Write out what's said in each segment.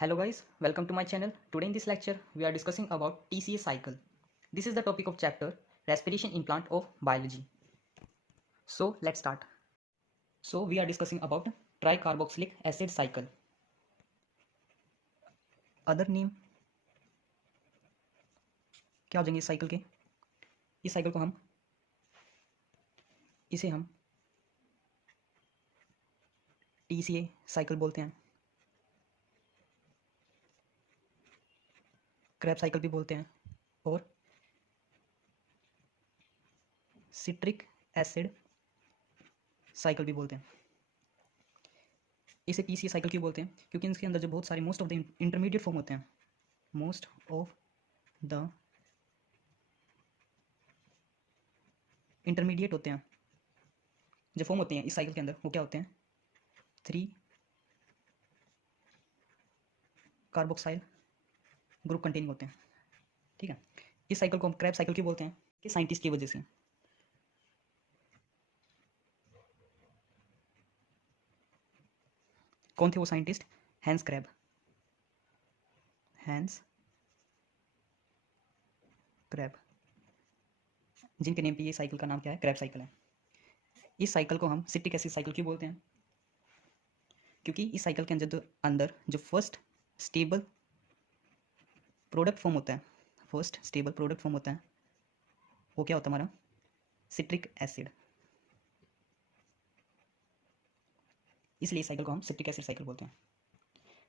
Hello guys, welcome to my channel. Today in this lecture, we are discussing about TCA cycle. This is the topic of chapter Respiration Implant of Biology. So let's start. So we are discussing about tricarboxylic acid cycle. Other name क्या हो जाएंगे इस cycle के? इस cycle को हम TCA cycle बोलते हैं, क्रैब साइकिल भी बोलते हैं और सिट्रिक एसिड साइकिल भी बोलते हैं। इसे TCA साइकिल क्यों बोलते हैं? क्योंकि इसके अंदर जो बहुत सारे most of the intermediate form होते हैं, मोस्ट ऑफ द इंटरमीडिएट होते हैं, जो फॉर्म होते हैं इस साइकिल के अंदर, वो क्या होते हैं? 3 कार्बोक्साइल ग्रुप कंटेनिंग होते हैं। ठीक है, इस साइकिल को हम क्रैब साइकिल क्यों बोलते हैं? कि साइंटिस्ट की वजह से। कौन थे वो scientist? Hans Krebs. Hans Krebs, जिनके नेम पे ये साइकिल का नाम क्या है? क्रैब साइकिल है। इस साइकिल को हम सिट्रिक एसिड साइकिल क्यों बोलते हैं? क्योंकि इस साइकिल के अंदर जो फर्स्ट स्टेबल प्रोडक्ट फॉर्म होता है, वो क्या होता है हमारा? Citric acid. इसलिए इस साइकिल को हम सिट्रिक एसिड साइकिल बोलते हैं।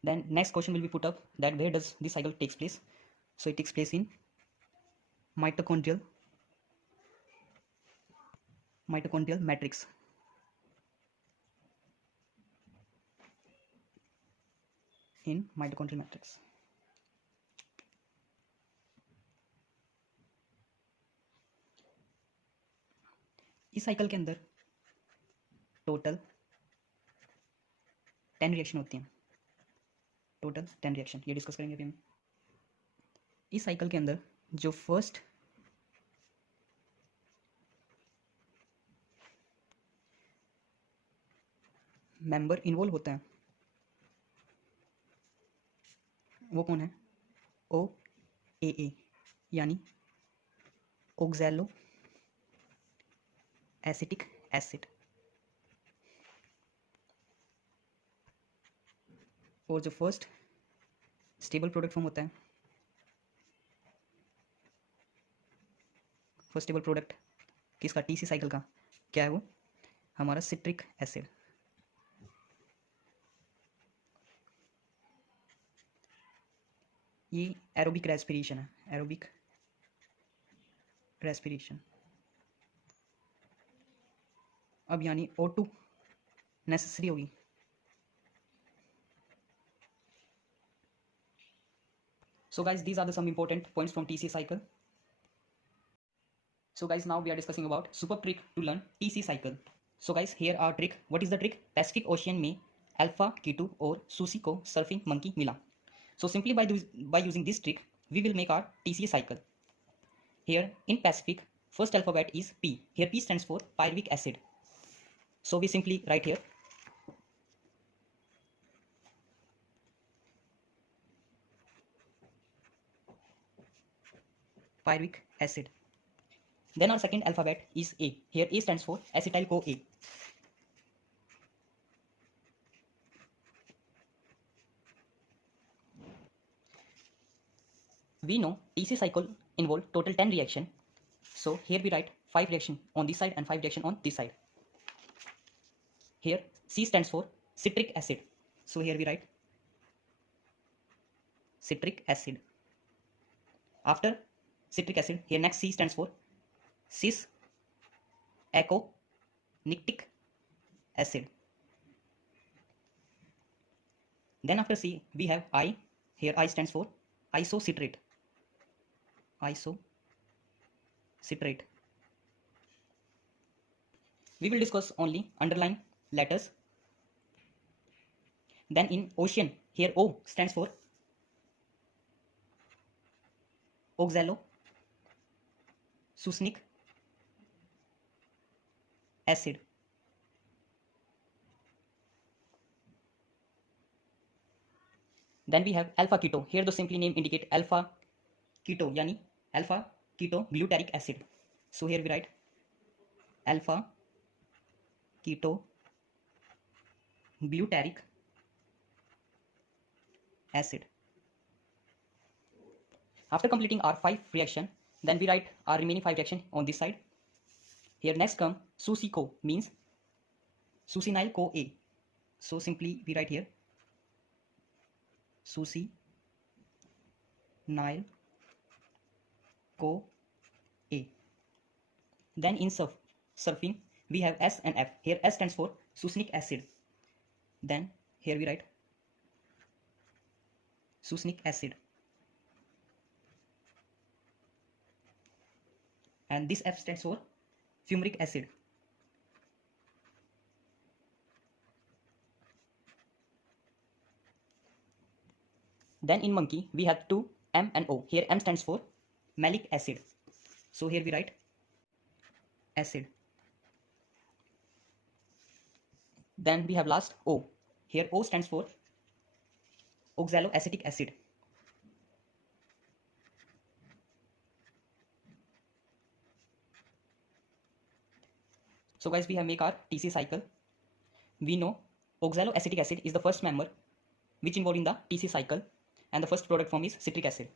Then next question will be put up that where does this cycle takes place? So it takes place in mitochondrial matrix. In mitochondrial matrix. इस साइकिल के अंदर total 10 reaction होती हैं। Total 10 reaction ये discuss करेंगे अभी हम। इस साइकिल के अंदर जो फर्स्ट मेंबर इन्वॉल्व होता है वो कौन है? OAA यानी ऑक्सैलो एसिटिक एसिड। और जो फर्स्ट स्टेबल प्रोडक्ट फॉर्म होता है, फर्स्ट स्टेबल प्रोडक्ट किसका? TC साइकिल का। क्या है वो? हमारा सिट्रिक एसिड। ये एरोबिक रेस्पिरेशन है, एरोबिक रेस्पिरेशन। अब यानी O2 नेसेसरी होगी। So guys, these are the some important points from TC cycle. So guys, now we are discussing about super trick to learn TC cycle. So guys, here are trick. What is the trick? Pacific ocean में alpha keto और सुसी को surfing monkey मिला. So simply by using this trick, we will make our TCA cycle. Here in Pacific, first alphabet is P. Here P stands for pyruvic acid. So we simply write here pyruvic acid. Then our second alphabet is A. Here A stands for acetyl-CoA. We know TC cycle involve total 10 reaction. So here we write 5 reaction on this side and 5 reaction on this side. Here C stands for citric acid. So here we write citric acid. After citric acid, here next C stands for cis aconitic acid. Then after C we have I. Here I stands for isocitrate. Isocitrate. We will discuss only underline letters. Then in ocean, here O stands for oxalo succinic acid. Then we have alpha keto. Here the simply name indicate alpha keto yani alpha keto glutaric acid. So here we write alpha keto glutaric acid. After completing our 5 reaction, then we write our remaining 5 reaction on this side. Here next come SUSICO means succinyl CoA. So simply we write here succinyl CoA. Then in sulfing we have S and F. Here S stands for succinic acid. Then here we write succinic acid. And this F stands for fumaric acid. Then in monkey we have two M and O. Here M stands for malic acid. So here we write acid. Then we have last O. Here O stands for oxaloacetic acid. So guys, we have make our TC cycle. We know oxaloacetic acid is the first member which involved in the TC cycle, and the first product form is citric acid.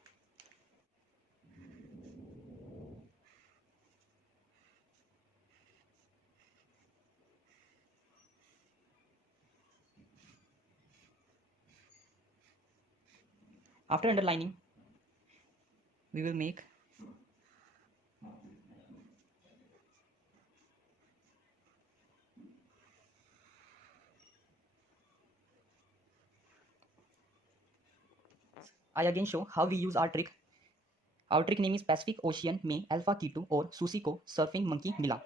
After underlining, we will make I again show how we use our trick. Our trick name is Pacific Ocean में Alpha Keto or SUSICO Surfing Monkey Mila.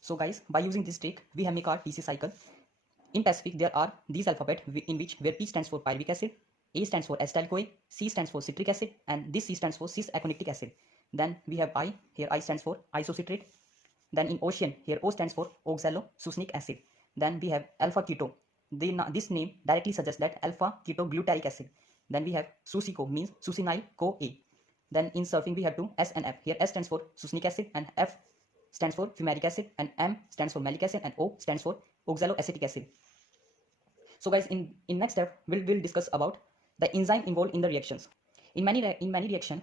So guys, by using this trick, we have make our TC cycle. In Pacific, there are these alphabet in which where P stands for pyruvic acid, A stands for acetyl-CoA, C stands for citric acid, and this C stands for cis-aconitic acid. Then we have I. Here I stands for isocitrate. Then in ocean, here O stands for oxalosuccinic acid. Then we have alpha keto. This name directly suggests that alpha keto glutaric acid. Then we have SUSICO means succinyl CoA. Then in surfing we have two S and F. Here S stands for succinic acid and F stands for fumaric acid, and M stands for malic acid, and O stands for oxaloacetic acid. So guys, in next step we'll discuss about the enzyme involved in the reactions. In many reaction,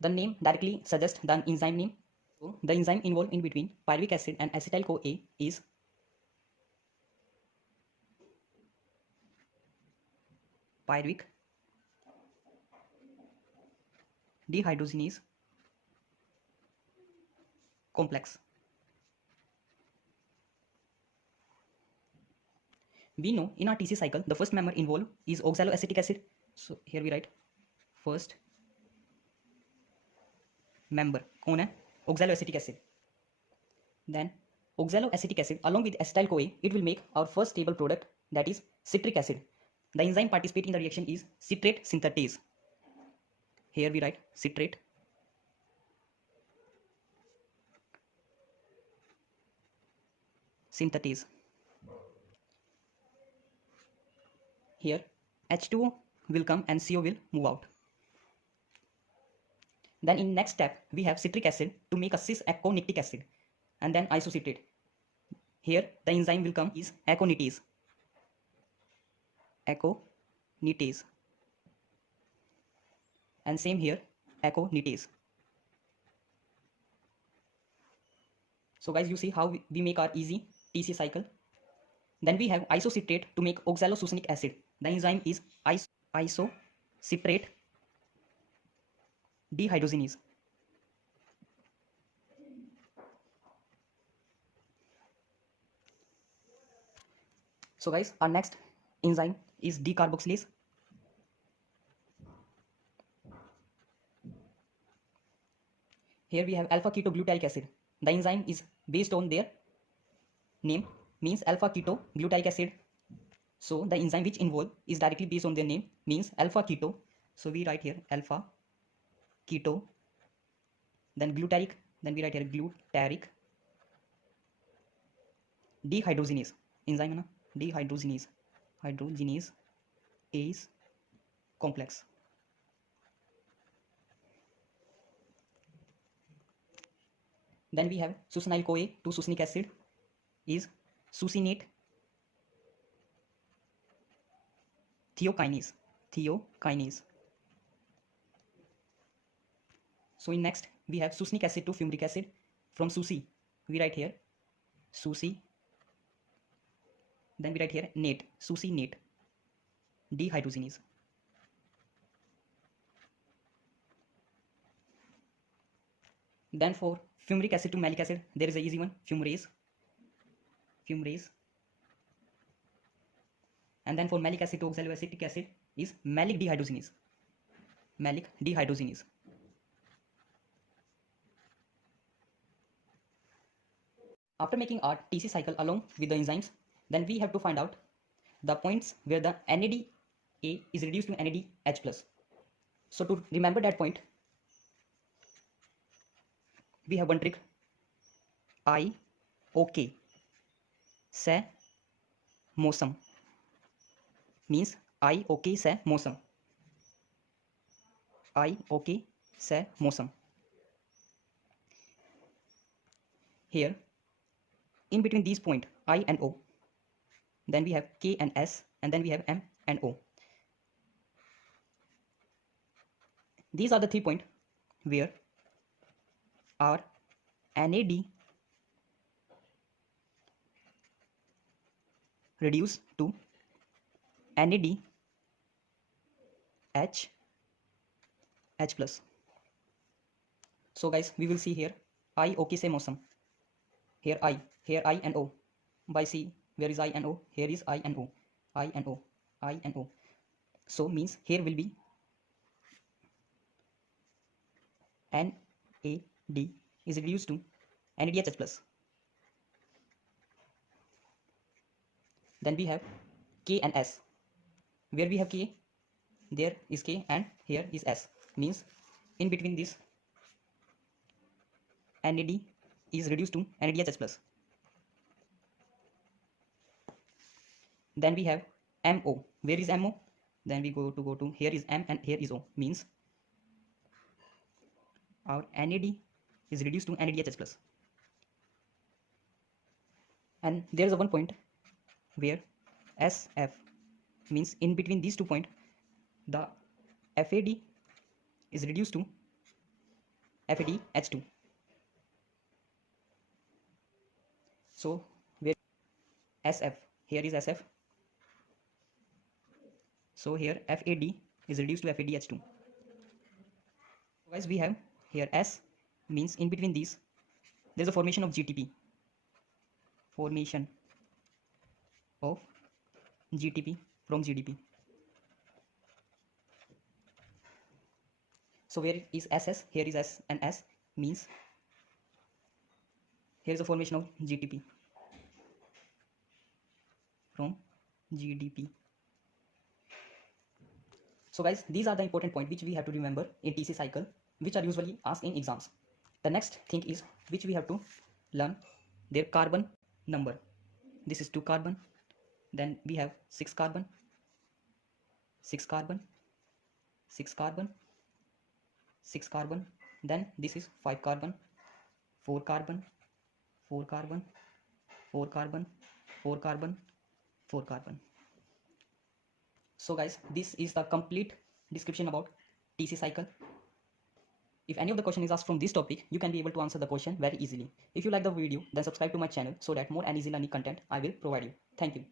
the name directly suggests the enzyme name. So the enzyme involved in between pyruvic acid and acetyl-CoA is pyruvic dehydrogenase complex. We know in our TC cycle the first member involved is oxaloacetic acid. So here we write first member कौन है oxaloacetic acid. Then oxaloacetic acid along with acetyl-CoA, it will make our first stable product, that is citric acid. The enzyme participating in the reaction is citrate synthetase. Here we write citrate synthetase. Here H2O will come and CO will move out. Then in next step we have citric acid to make a cis-aconitic acid, and then isocitrate. Here the enzyme will come is aconitase. Aconitase. And same here aconitase. So guys, you see how we make our easy TC cycle. Then we have isocitrate to make oxalosuccinic acid. The enzyme is isocitrate dehydrogenase. So guys, our next enzyme is decarboxylase. Here we have alpha keto glutaric acid. The enzyme is based on their name, means alpha keto glutaric acid. So the enzyme which involved is directly based on their name, means alpha keto. So we write here alpha keto, then glutaric, then we write here glutaric dehydrogenase. Enzyme है ना, dehydrogenase, hydrogenase is complex. Then we have succinyl CoA to succinic acid is succinate thiokinase. So in next we have succinic acid to fumaric acid. From succi we write here succi, then we write here nate, succinate dehydrogenase. Then for fumaric acid to malic acid there is a easy one, fumarase. And then for malic acid to oxaloacetic acid is malic dehydrogenase. After making our TC cycle along with the enzymes, then we have to find out the points where the NADA is reduced to NADH+. So to remember that point, we have one trick, IOK से मौसम, means IOK से मौसम, IOK से मौसम. Here in between these point I and O, then we have K and S, and then we have M and O. These are the 3 points where our NAD reduce to NADH+. So guys, we will see here IOK से मौसम. Here I and O. By C, where is I and O? Here is I and O. So means here will be NAD is reduced to NADH+. Then we have K and S. Where we have K, there is K and here is S. Means in between this NAD is reduced to NADH+. Then we have MO. Where is MO? Then we go to here is M and here is O. Means our NAD is reduced to NADH+. And there is a one point where SF, means in between these 2 points the FAD is reduced to FADH2. So where SF, here is SF, so here FAD is reduced to FADH2. Guys, we have here S, means in between these there is a formation of GTP, from GDP. So where is SS, here is S and S, means here is a formation of GTP from GDP. So guys, these are the important points which we have to remember in TC cycle, which are usually asked in exams. The next thing is which we have to learn their carbon number. This is 2 carbon, then we have 6 carbon, 6 carbon, 6 carbon, 6 carbon, then this is 5 carbon, 4 carbon, 4 carbon, 4 carbon, 4 carbon, 4 carbon. So guys, this is the complete description about TC cycle. If any of the question is asked from this topic, you can be able to answer the question very easily. If you like the video, then subscribe to my channel so that more and easy learning content I will provide you. Thank you.